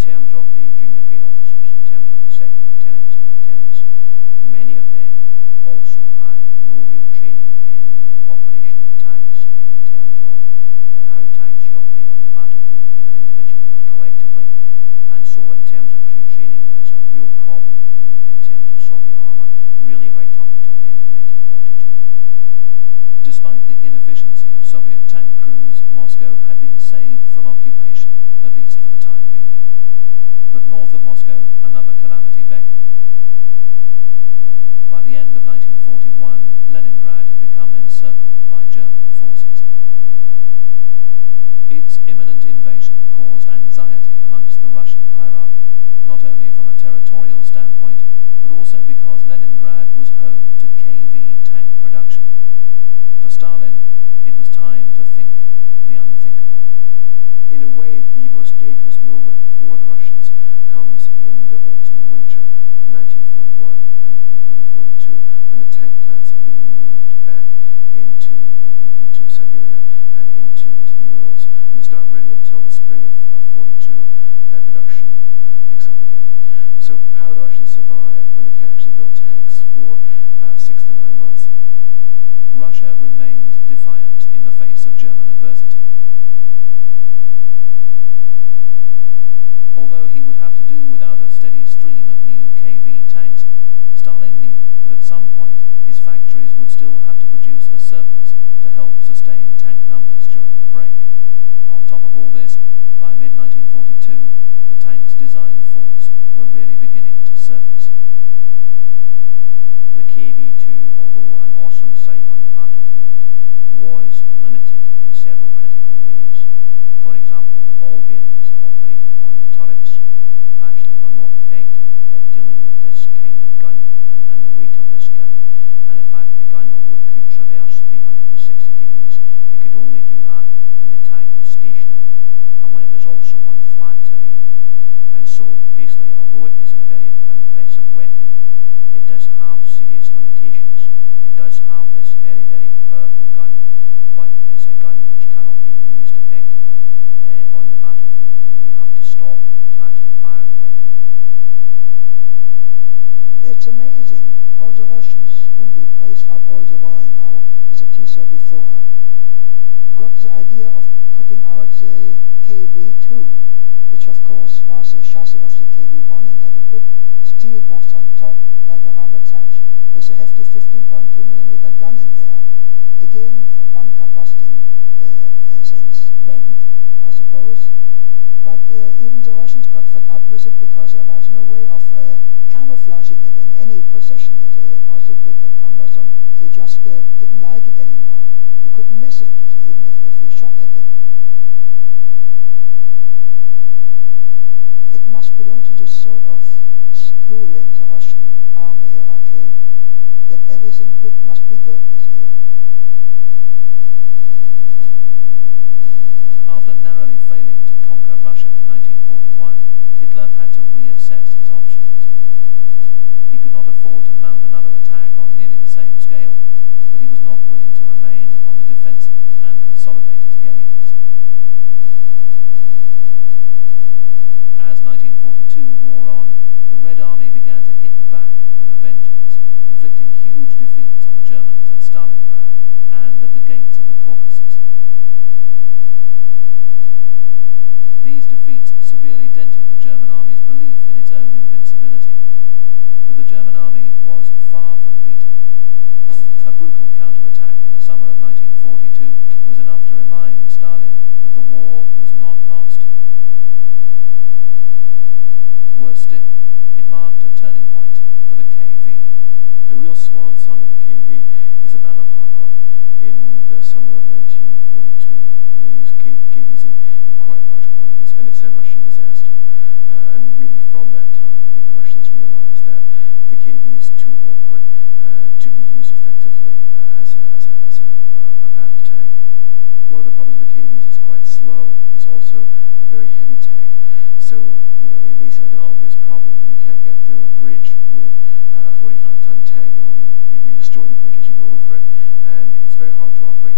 terms of the junior grade officers, in terms of the second lieutenants and lieutenants, many of them also had no real training in the operation of tanks, in terms of how tanks should operate on the battlefield, either individually or collectively. And so in terms of crew training, there is a real problem in terms of Soviet armour, really right up until the end of 1942. Despite the inefficiency of Soviet tank crews, Moscow had been saved from occupation, at least for the time being. But north of Moscow, another calamity beckoned. By the end of 1941, Leningrad had become encircled by German forces. Its imminent invasion caused anxiety amongst the Russian hierarchy, not only from a territorial standpoint, but also because Leningrad was home to KV tank production. For Stalin, it was time to think the unthinkable. In a way, the most dangerous moment for the Russians comes in the autumn and winter of 1941 and early 42, when the tank plants are being moved back into Siberia and into the Urals. And it's not really until the spring of 42 that production picks up again. So how do the Russians survive when they can't actually build tanks for about 6 to 9 months? Russia remained defiant in the face of German adversity. Although he would have to do without a steady stream of new KV tanks, Stalin knew that at some point his factories would still have to produce a surplus to help sustain tank numbers during the break. On top of all this, by mid-1942, the tank's design faults were really beginning to surface. The KV-2, although an awesome sight on the battlefield, was limited in several critical ways. For example, the ball bearings that operated on the turrets actually were not effective at dealing with this kind of gun and the weight of this gun. And in fact, the gun, although it could traverse 360 degrees, it could only do that when the tank was stationary and when it was also on flat terrain. And so basically, although it is a very impressive weapon, it does have serious limitations. It does have this very, very powerful gun, but it's a gun which cannot be used effectively on the battlefield. You have to stop to actually fire the weapon. It's amazing how the Russians, whom we praised up all the while now, with the T-34, got the idea of putting out the KV-2, which of course was the chassis of the KV-1 and had a big steel box on top, like a rabbit's hatch, with a hefty 15.2mm gun in there. Again, for bunker busting things meant, I suppose. But even the Russians got fed up with it because there was no way of camouflaging it in any position. You see, it was so big and cumbersome, they just didn't like it anymore. You couldn't miss it, you see, even if you shot at it. It must belong to the sort of school in the Russian army hierarchy that everything big must be good, you see. After narrowly failing to conquer Russia in 1941, Hitler had to reassess his options. He could not afford to mount another attack on nearly the same scale, but he was not willing to remain on the defensive and consolidate his gains. As 1942 wore on, the Red Army began to hit back with a vengeance, inflicting huge defeats on the Germans at Stalingrad and at the gates of the Caucasus. These defeats severely dented the German army's belief in its own invincibility. But the German army was far from beaten. A brutal counterattack in the summer of 1942 was enough to remind Stalin that the war was not lost. Worse still, it marked a turning point for the KV. The real swan song of the KV is the Battle of Kharkov in the summer of 1942, and they used KVs in quite large quantities, and it's a Russian disaster. And really from that time, I think the Russians realized that the KV is too awkward to be used effectively as a battle tank. One of the problems with the KV is it's quite slow. It's also a very heavy tank. So, it may seem like an obvious problem, but you can't get through a bridge with a 45-ton tank. You'll destroy the bridge as you go over it. And it's very hard to operate